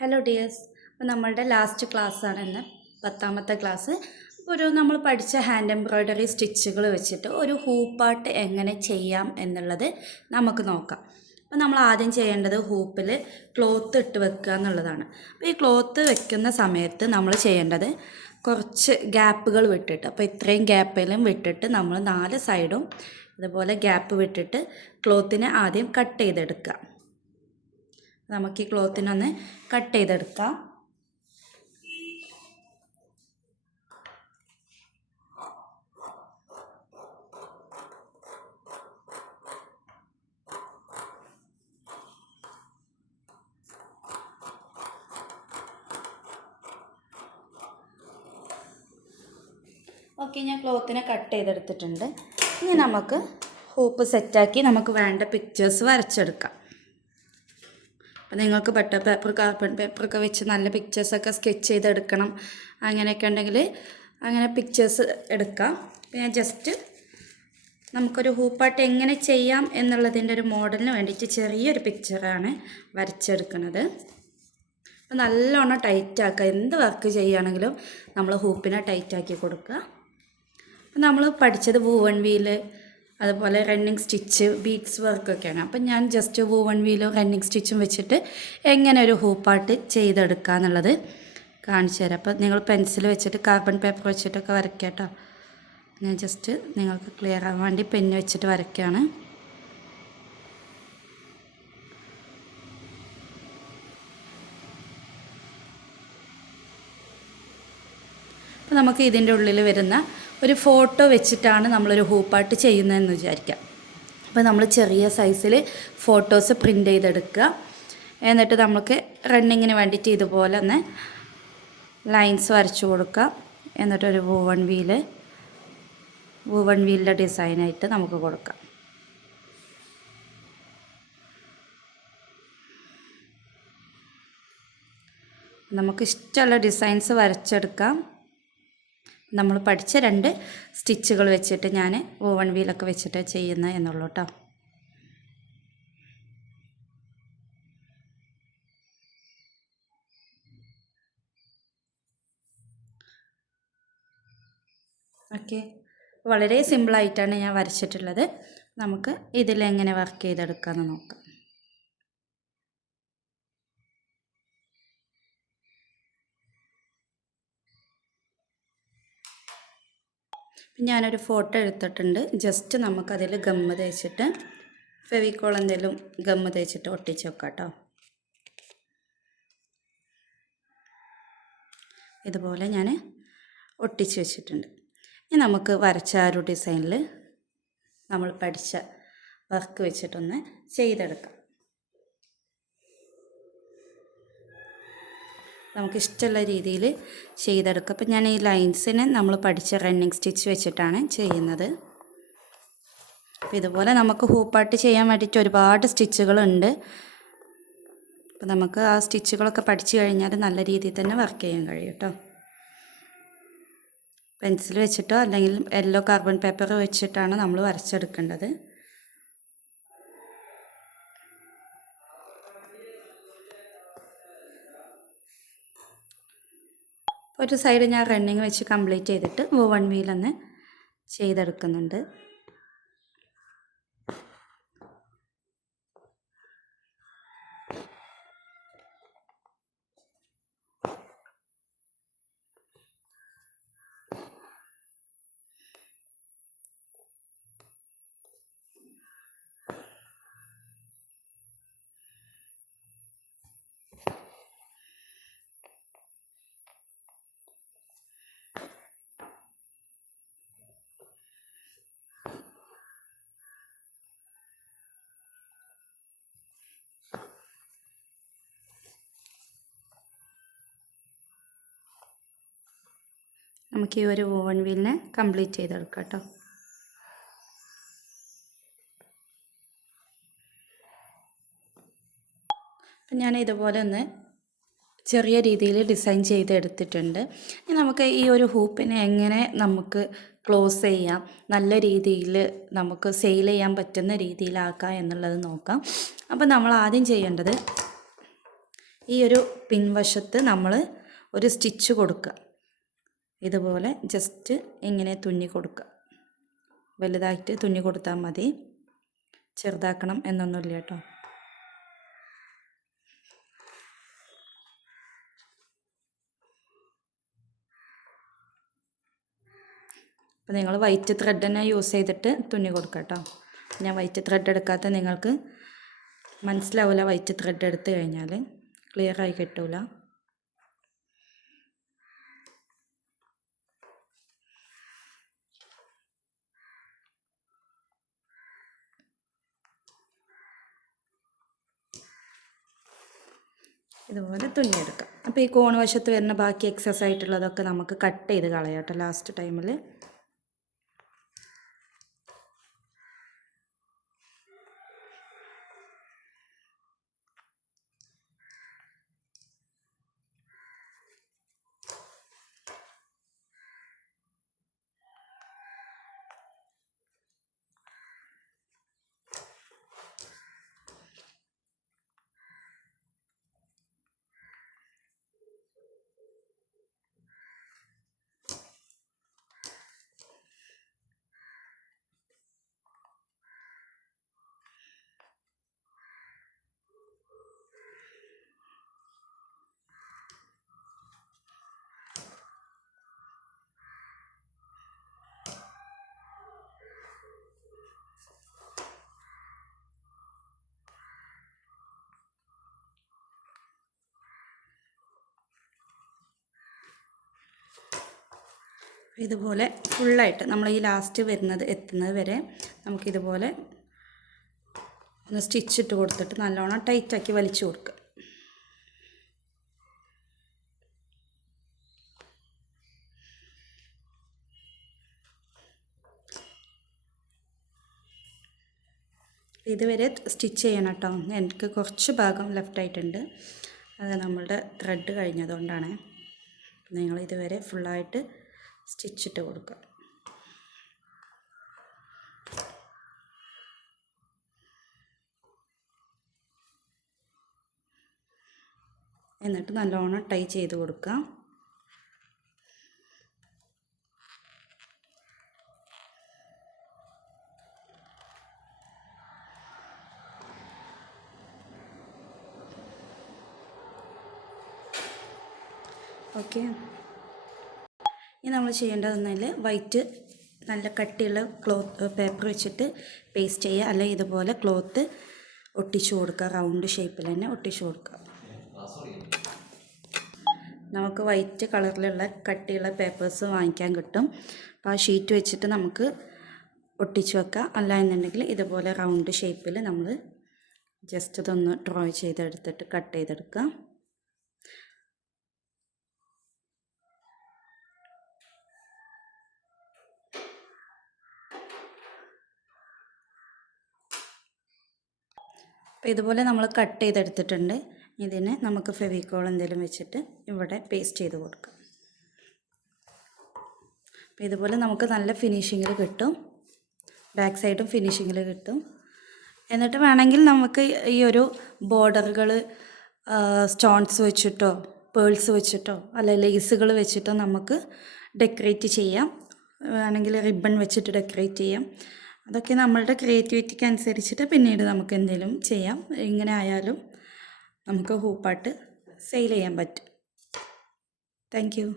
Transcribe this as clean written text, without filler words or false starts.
Hello dears, അപ്പോൾ നമ്മളുടെ last ക്ലാസ്സാണ് ഇന്ന് 10ാമത്തെ ക്ലാസ്. നമ്മൾ പഠിച്ച ഹാൻഡ് എംബ്രോയ്ഡറി സ്റ്റിച്ചുകൾ വെച്ചിട്ട് ഒരു ഹൂപ്പാട്ട് എങ്ങനെ ചെയ്യാം എന്നുള്ളത് നമുക്ക് നോക്കാം. അപ്പോൾ നമ്മൾ ആദ്യം ചെയ്യേണ്ടത് ഹൂപ്പിൽ ക്ലോത്ത് ഇട്ട് വെക്കുക എന്നുള്ളതാണ്. അപ്പോൾ ഈ ക്ലോത്ത് വെക്കുന്ന സമയത്ത് നമ്മൾ ചെയ്യേണ്ടത് കുറച്ച് ഗ്യാപ്പുകൾ വിട്ടിട്ട്, അപ്പോൾ ഇത്രയും ഗ്യാപ്പിലും വിട്ടിട്ട് നമ്മൾ 4 സൈഡും ഇതുപോലെ ഗ്യാപ്പ് വിട്ടിട്ട് ക്ലോത്തിനെ ആദ്യം കട്ട് ചെയ്തെടുക്കുക. നമുക്ക് ഈ ക്ലോത്തിനൊന്ന് കട്ട് ചെയ്തെടുക്കാം. ഓക്കെ, ഞാൻ ക്ലോത്തിനെ കട്ട് ചെയ്തെടുത്തിട്ടുണ്ട്. ഇനി നമുക്ക് ഹൂപ്പ് സെറ്റാക്കി നമുക്ക് വേണ്ട പിക്ചേഴ്സ് വരച്ചെടുക്കാം. അപ്പോൾ നിങ്ങൾക്ക് ബട്ടർ പേപ്പർ, കാർബൺ പേപ്പറൊക്കെ വെച്ച് നല്ല പിക്ചേഴ്സൊക്കെ സ്കെച്ച് ചെയ്തെടുക്കണം, അങ്ങനെയൊക്കെ ഉണ്ടെങ്കിൽ അങ്ങനെ പിക്ചേഴ്സ് എടുക്കാം. അപ്പോൾ ഞാൻ ജസ്റ്റ് നമുക്കൊരു ഹൂപ്പാട്ട് എങ്ങനെ ചെയ്യാം എന്നുള്ളതിൻ്റെ ഒരു മോഡലിന് വേണ്ടിയിട്ട് ചെറിയൊരു പിക്ചറാണ് വരച്ചെടുക്കുന്നത്. അപ്പോൾ നല്ലോണം ടൈറ്റാക്കുക. എന്ത് വർക്ക് ചെയ്യുകയാണെങ്കിലും നമ്മൾ ഹൂപ്പിനെ ടൈറ്റാക്കി കൊടുക്കുക. അപ്പോൾ നമ്മൾ പഠിച്ചത് വൂവൺ വീല്, അതുപോലെ റണ്ണിങ് സ്റ്റിച്ച്, ബീഡ്സ് വർക്കൊക്കെയാണ്. അപ്പം ഞാൻ ജസ്റ്റ് വൂവൺ വീലും റണ്ണിങ് സ്റ്റിച്ചും വെച്ചിട്ട് എങ്ങനെ ഒരു ഹൂപ്പാട്ട് ചെയ്തെടുക്കുക എന്നുള്ളത് കാണിച്ചു തരാം. അപ്പോൾ നിങ്ങൾ പെൻസിൽ വെച്ചിട്ട് കാർബൺ പേപ്പർ വെച്ചിട്ടൊക്കെ വരയ്ക്കുക കേട്ടോ. ഞാൻ ജസ്റ്റ് നിങ്ങൾക്ക് ക്ലിയർ ആവാൻ വേണ്ടി പെന്ന് വെച്ചിട്ട് വരയ്ക്കുകയാണ്. അപ്പോൾ നമുക്ക് ഇതിൻ്റെ ഉള്ളിൽ വരുന്ന ഒരു ഫോട്ടോ വെച്ചിട്ടാണ് നമ്മളൊരു ഹൂപ്പാട്ട് ചെയ്യുന്നതെന്ന് വിചാരിക്കാം. അപ്പോൾ നമ്മൾ ചെറിയ സൈസിൽ ഫോട്ടോസ് പ്രിൻ്റ് ചെയ്തെടുക്കുക. എന്നിട്ട് നമുക്ക് റണ്ണിങ്ങിന് വേണ്ടിയിട്ട് ഇതുപോലെ ഒന്ന് ലൈൻസ് വരച്ചു കൊടുക്കുക. എന്നിട്ടൊരു വൂവൺ വീലിൻ്റെ ഡിസൈനായിട്ട് നമുക്ക് കൊടുക്കാം. നമുക്ക് ഇഷ്ടമുള്ള ഡിസൈൻസ് വരച്ചെടുക്കാം. നമ്മൾ പഠിച്ച 2 സ്റ്റിച്ചുകൾ വെച്ചിട്ട് ഞാൻ വൂവൺ വീലൊക്കെ വെച്ചിട്ട് ചെയ്യുന്നത് എന്നുള്ളൂ കേട്ടോ. ഓക്കെ, വളരെ സിമ്പിളായിട്ടാണ് ഞാൻ വരച്ചിട്ടുള്ളത്. നമുക്ക് ഇതിലെങ്ങനെ വർക്ക് ചെയ്തെടുക്കാമെന്ന് നോക്കാം. ഞാനൊരു ഫോട്ടോ എടുത്തിട്ടുണ്ട്. ജസ്റ്റ് നമുക്കതിൽ ഗമ്മ് തേച്ചിട്ട് ഫെവിക്കോൾ എന്തെങ്കിലും ഗമ്മ് തേച്ചിട്ട് ഒട്ടിച്ച് വെക്കാം കേട്ടോ. ഇതുപോലെ ഞാൻ ഒട്ടിച്ച് വെച്ചിട്ടുണ്ട്. ഇനി നമുക്ക് വരച്ച ആ ഒരു ഡിസൈനിൽ നമ്മൾ പഠിച്ച വർക്ക് വെച്ചിട്ടൊന്ന് ചെയ്തെടുക്കാം. നമുക്കിഷ്ടമുള്ള രീതിയിൽ ചെയ്തെടുക്കാം. അപ്പം ഞാൻ ഈ ലൈൻസിനെ നമ്മൾ പഠിച്ച റണ്ണിങ് സ്റ്റിച്ച് വെച്ചിട്ടാണ് ചെയ്യുന്നത്. അപ്പോൾ ഇതുപോലെ നമുക്ക് ഹൂപ്പാട്ട് ചെയ്യാൻ വേണ്ടിയിട്ട് ഒരുപാട് സ്റ്റിച്ചുകളുണ്ട്. അപ്പോൾ നമുക്ക് ആ സ്റ്റിച്ചുകളൊക്കെ പഠിച്ചു കഴിഞ്ഞാൽ നല്ല രീതിയിൽ തന്നെ വർക്ക് ചെയ്യാൻ കഴിയും കേട്ടോ. പെൻസിൽ വെച്ചിട്ടോ അല്ലെങ്കിൽ യെല്ലോ കാർബൺ പേപ്പർ വെച്ചിട്ടാണ് നമ്മൾ വരച്ചെടുക്കേണ്ടത്. ഒരു സൈഡ് ഞാൻ റണ്ണിങ് വെച്ച് കംപ്ലീറ്റ് ചെയ്തിട്ട് വൂവൺ വീലൊന്ന് ചെയ്തെടുക്കുന്നുണ്ട്. നമുക്ക് ഈ ഒരു വൂവൺ വീലിനെ കംപ്ലീറ്റ് ചെയ്തെടുക്കാം കേട്ടോ. അപ്പം ഞാൻ ഇതുപോലെ ഒന്ന് ചെറിയ രീതിയിൽ ഡിസൈൻ ചെയ്തെടുത്തിട്ടുണ്ട്. ഇനി നമുക്ക് ഈ ഒരു ഹൂപ്പിനെ എങ്ങനെ നമുക്ക് ക്ലോസ് ചെയ്യാം, നല്ല രീതിയിൽ നമുക്ക് സെയിൽ ചെയ്യാൻ പറ്റുന്ന രീതിയിലാക്കാം എന്നുള്ളത് നോക്കാം. അപ്പോൾ നമ്മൾ ആദ്യം ചെയ്യേണ്ടത് ഈ ഒരു പിൻവശത്ത് നമ്മൾ ഒരു സ്റ്റിച്ച് കൊടുക്കുക. ഇതുപോലെ ജസ്റ്റ് ഇങ്ങനെ തുന്നി കൊടുക്കുക. വലുതായിട്ട് തുന്നി കൊടുത്താൽ മതി, ചെറുതാക്കണം എന്നൊന്നുമില്ല കേട്ടോ. അപ്പോൾ നിങ്ങൾ വൈറ്റ് ത്രെഡ് തന്നെ യൂസ് ചെയ്തിട്ട് തുന്നി കൊടുക്കുക കേട്ടോ. ഞാൻ വൈറ്റ് ത്രെഡ് എടുക്കാത്ത നിങ്ങൾക്ക് മനസ്സിലാവില്ല. വൈറ്റ് ത്രെഡ് എടുത്തു കഴിഞ്ഞാൽ ക്ലിയർ ആയി കിട്ടൂല. ഇതുപോലെ തുന്നിയെടുക്കാം. അപ്പോൾ ഈ കോൺ വശത്ത് വരുന്ന ബാക്കി എക്സസ് ആയിട്ടുള്ളതൊക്കെ നമുക്ക് കട്ട് ചെയ്ത് കളയാം കേട്ടോ ലാസ്റ്റ് ടൈമിൽ. ഇതുപോലെ ഫുള്ളായിട്ട് നമ്മൾ ഈ ലാസ്റ്റ് എത്തുന്നത് വരെ നമുക്കിതുപോലെ ഒന്ന് സ്റ്റിച്ചിട്ട് കൊടുത്തിട്ട് നല്ലോണം ടൈറ്റാക്കി വലിച്ചു കൊടുക്കുക. ഇതുവരെ സ്റ്റിച്ച് ചെയ്യണം കേട്ടോ. എനിക്ക് കുറച്ച് ഭാഗം ലെഫ്റ്റ് ആയിട്ടുണ്ട്, അത് നമ്മളുടെ ത്രെഡ് കഴിഞ്ഞതുകൊണ്ടാണ്. നിങ്ങൾ ഇതുവരെ ഫുള്ളായിട്ട് സ്റ്റിച്ചിട്ട് കൊടുക്കുക. എന്നിട്ട് നല്ലോണം ടൈ ചെയ്ത് കൊടുക്കുക. ഓക്കെ, ഇനി നമ്മൾ ചെയ്യേണ്ടതെന്നാൽ വൈറ്റ് നല്ല കട്ടിയുള്ള പേപ്പർ വെച്ചിട്ട് പേസ്റ്റ് ചെയ്യുക, അല്ലെങ്കിൽ ഇതുപോലെ ക്ലോത്ത് ഒട്ടിച്ചു കൊടുക്കുക. റൗണ്ട് ഷേപ്പിൽ തന്നെ ഒട്ടിച്ചു കൊടുക്കുക. നമുക്ക് വൈറ്റ് കളറിലുള്ള കട്ടിയുള്ള പേപ്പേഴ്സ് വാങ്ങിക്കാൻ കിട്ടും. അപ്പോൾ ആ ഷീറ്റ് വെച്ചിട്ട് നമുക്ക് ഒട്ടിച്ചു വെക്കാം. അല്ല എന്നുണ്ടെങ്കിൽ ഇതുപോലെ റൗണ്ട് ഷേപ്പിൽ നമ്മൾ ജസ്റ്റ് ഇതൊന്ന് ഡ്രോ ചെയ്തെടുത്തിട്ട് കട്ട് ചെയ്തെടുക്കാം. അപ്പോൾ ഇതുപോലെ നമ്മൾ കട്ട് ചെയ്തെടുത്തിട്ടുണ്ട്. ഇതിനെ നമുക്ക് ഫെവിക്കോൾ എന്തെങ്കിലും വെച്ചിട്ട് ഇവിടെ പേസ്റ്റ് ചെയ്ത് കൊടുക്കാം. അപ്പോൾ ഇതുപോലെ നമുക്ക് നല്ല ഫിനിഷിങ്ങിൽ കിട്ടും, ബാക്ക് സൈഡും ഫിനിഷിങ്ങിൽ കിട്ടും. എന്നിട്ട് വേണമെങ്കിൽ നമുക്ക് ഈ ഒരു ബോർഡറുകൾ സ്റ്റോൺസ് വെച്ചിട്ടോ പേൾസ് വെച്ചിട്ടോ അല്ല ലേസുകൾ വെച്ചിട്ടോ നമുക്ക് ഡെക്കറേറ്റ് ചെയ്യാം. വേണമെങ്കിൽ റിബൺ വെച്ചിട്ട് ഡെക്കറേറ്റ് ചെയ്യാം. അതൊക്കെ നമ്മളുടെ ക്രിയേറ്റിവിറ്റിക്ക് അനുസരിച്ചിട്ട് പിന്നീട് നമുക്ക് എന്തെങ്കിലും ചെയ്യാം. ഇങ്ങനെ ആയാലും നമുക്ക് ഹൂപ്പാട്ട് സെയിൽ ചെയ്യാൻ പറ്റും. Thank you.